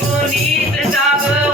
Puneet Sahab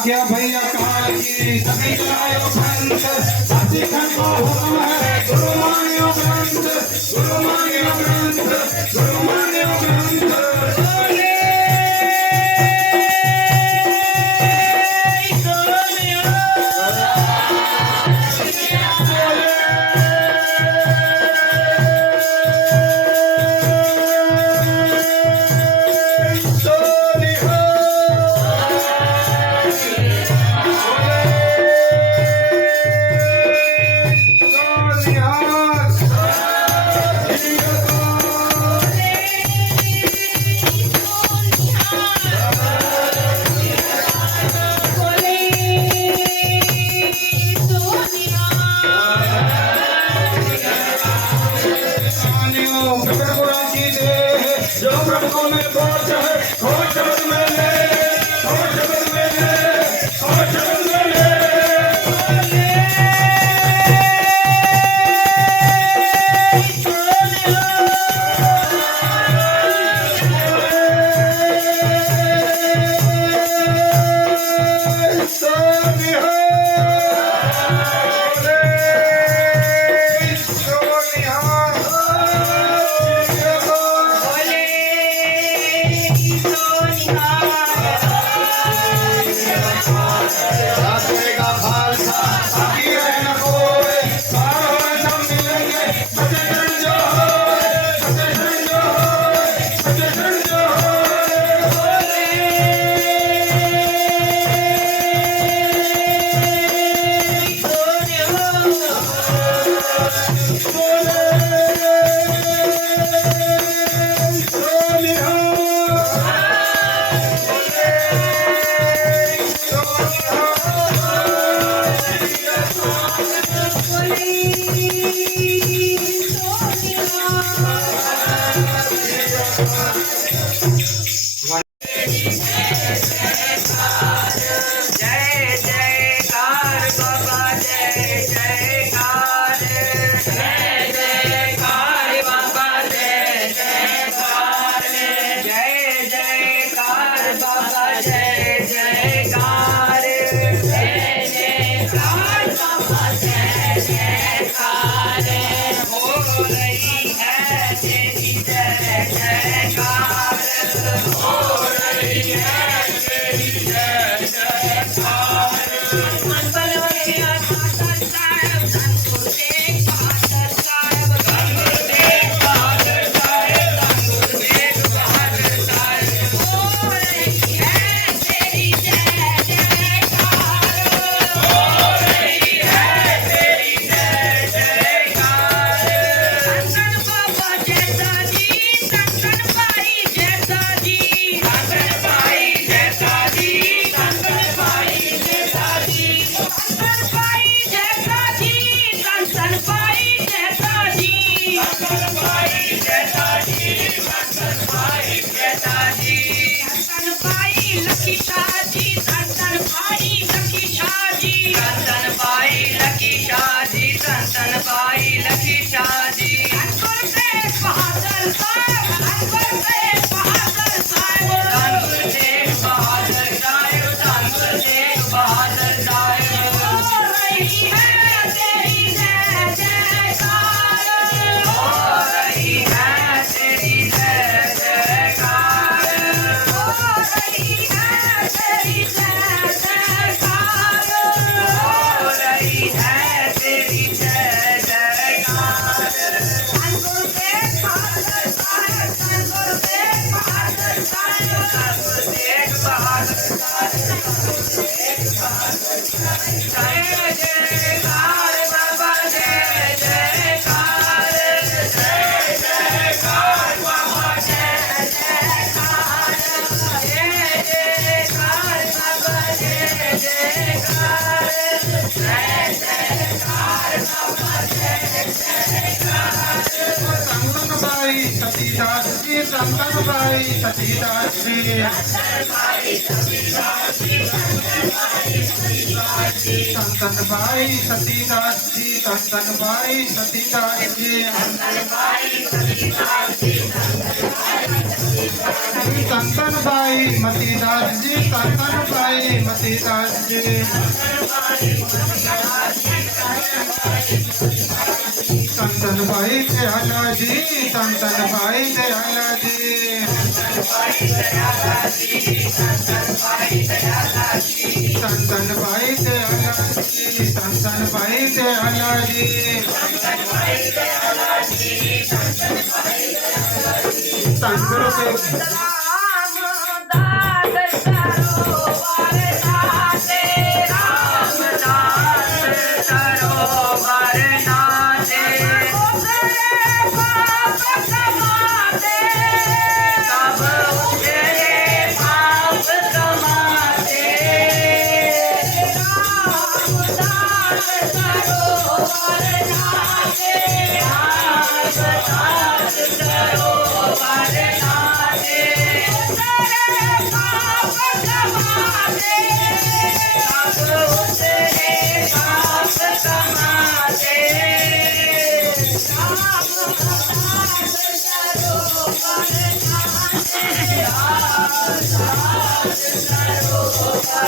आज्ञा भैया काल की सभी लायो संत साथी खंडो हुक्म है, गुरु मानियो ग्रंथ गुरु मानियो ग्रंथ गुरु मानियो ग्रंथ संतन भाई सतीदास जी संतन भाई सतीदास जी संतन भाई मतीदास जी संतन भाई मतीदास जी संतन भाई दयाला जी संतन भाई दयाला जी संतन पाई ते अनाजी संतन पाई ते अनाजी.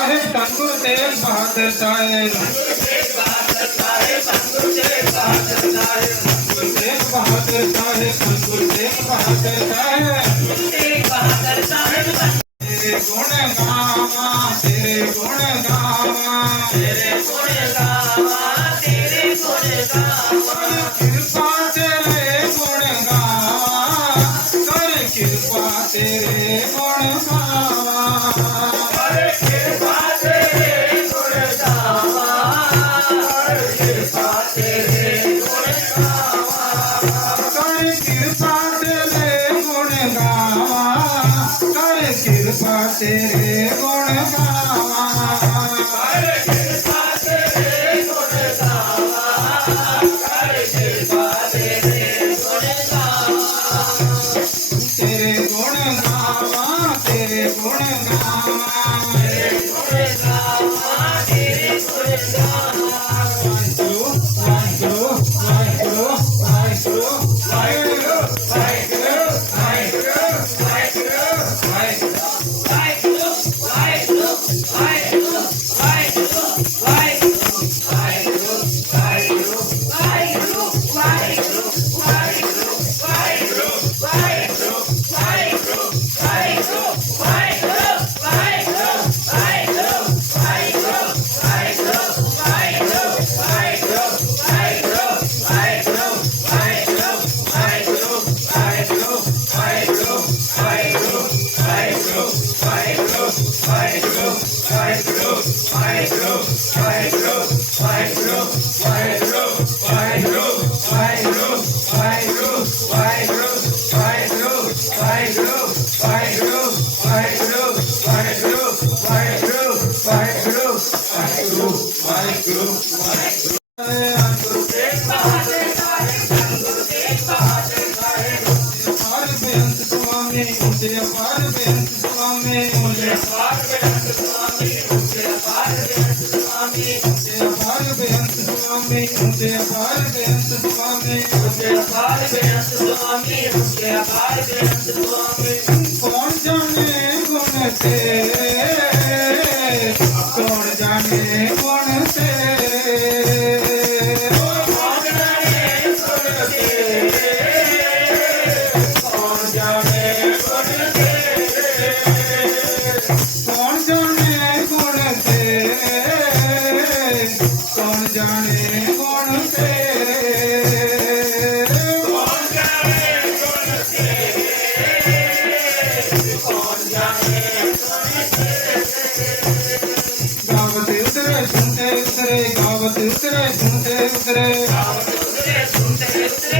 साहेब तंगु तेग बहादुर साहेब बहादुर साहेब बहादुर साहेब बहादुर साहेब સાથે રે Yes.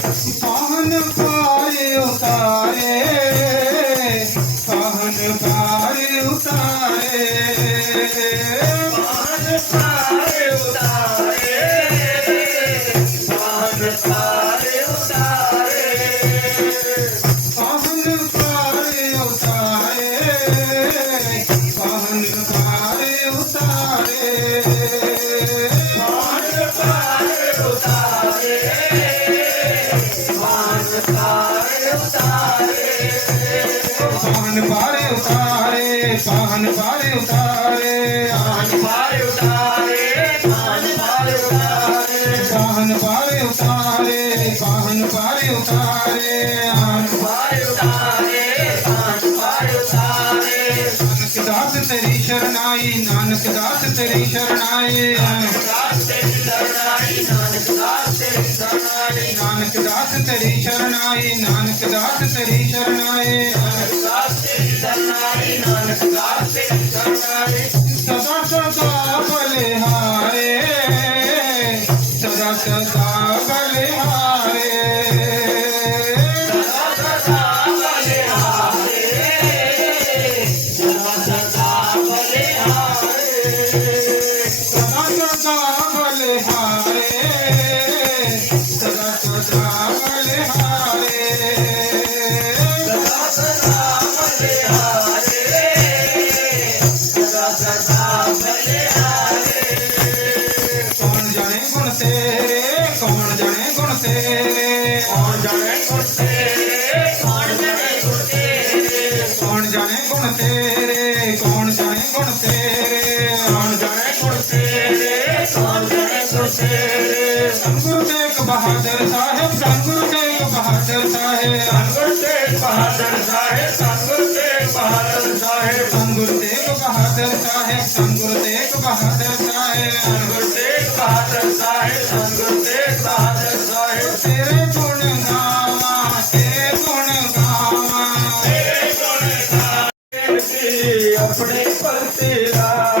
उतारे उतारे तेरी तेरी तेरी तेरी सदा सदा बलिहारे सदा सदा बलिहारे तेरे बहादुर साहेब सतगुरु तेग बहादुर साहेब तेग बहादुर साहेब सतगुरु तेग बहादुर साहेब सतगुरु तेग बहादुर साहेब सतगुरु तेग बहादुर साहेब सतगुरु तेग बहादुर साहेब बहादुर साहेब तेरे गुण गावा तेरे गुण गावा तेरे अपने पलते लाए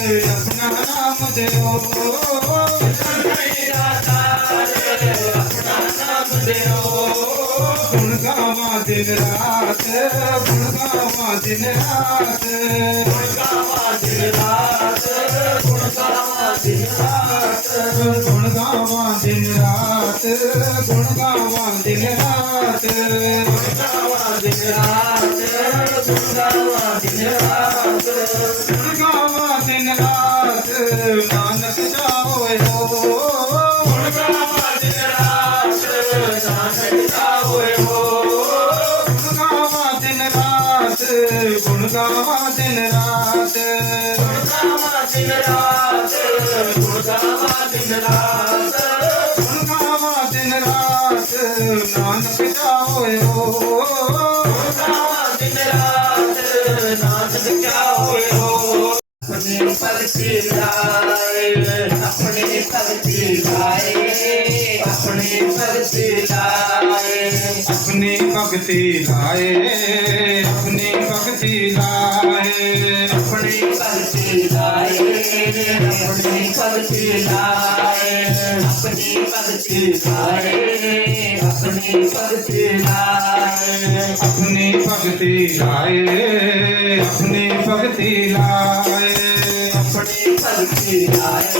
नाम दो विसर नहीं दातार अपना नाम दो गुण गावा दिन रात गुण गावा दिन रात गुणगावा दिन रात गुणगावा दिन रात गुण गावा दिन रात गुण गावा दिन रात गुणगावा दिन रात गुणगावा दिन रात ਦਿਨ ਰਾਤ ਨਾਨਕ ਜਾਓਏ ਹੋ। ਗੁਣ ਗਾਵਾ ਦਿਨ ਰਾਤ ਨਾਨਕ ਜਾਓਏ ਹੋ। ਗੁਣ ਗਾਵਾ ਦਿਨ ਰਾਤ ਗੁਣ ਗਾਵਾ ਦਿਨ ਰਾਤ। ਗੁਣ ਗਾਵਾ ਦਿਨ ਰਾਤ ਗੁਣ ਗਾਵਾ ਦਿਨ ਰਾਤ। ਗੁਣ ਗਾਵਾ ਦਿਨ ਰਾਤ ਨਾਨਕ ਜਾਓਏ ਹੋ। अपने पर चिल्लाए अपने पर चिल्लाए अपने पर चिल्लाए अपने भक्ति लाए अपने भक्ति लाए अपने पर चिल्लाए अपने पर चिल्लाए अपने पर चिल्लाए अपने लाए अपने भक्ति लाए, अपने भक्ति लाए। பத்து நாள்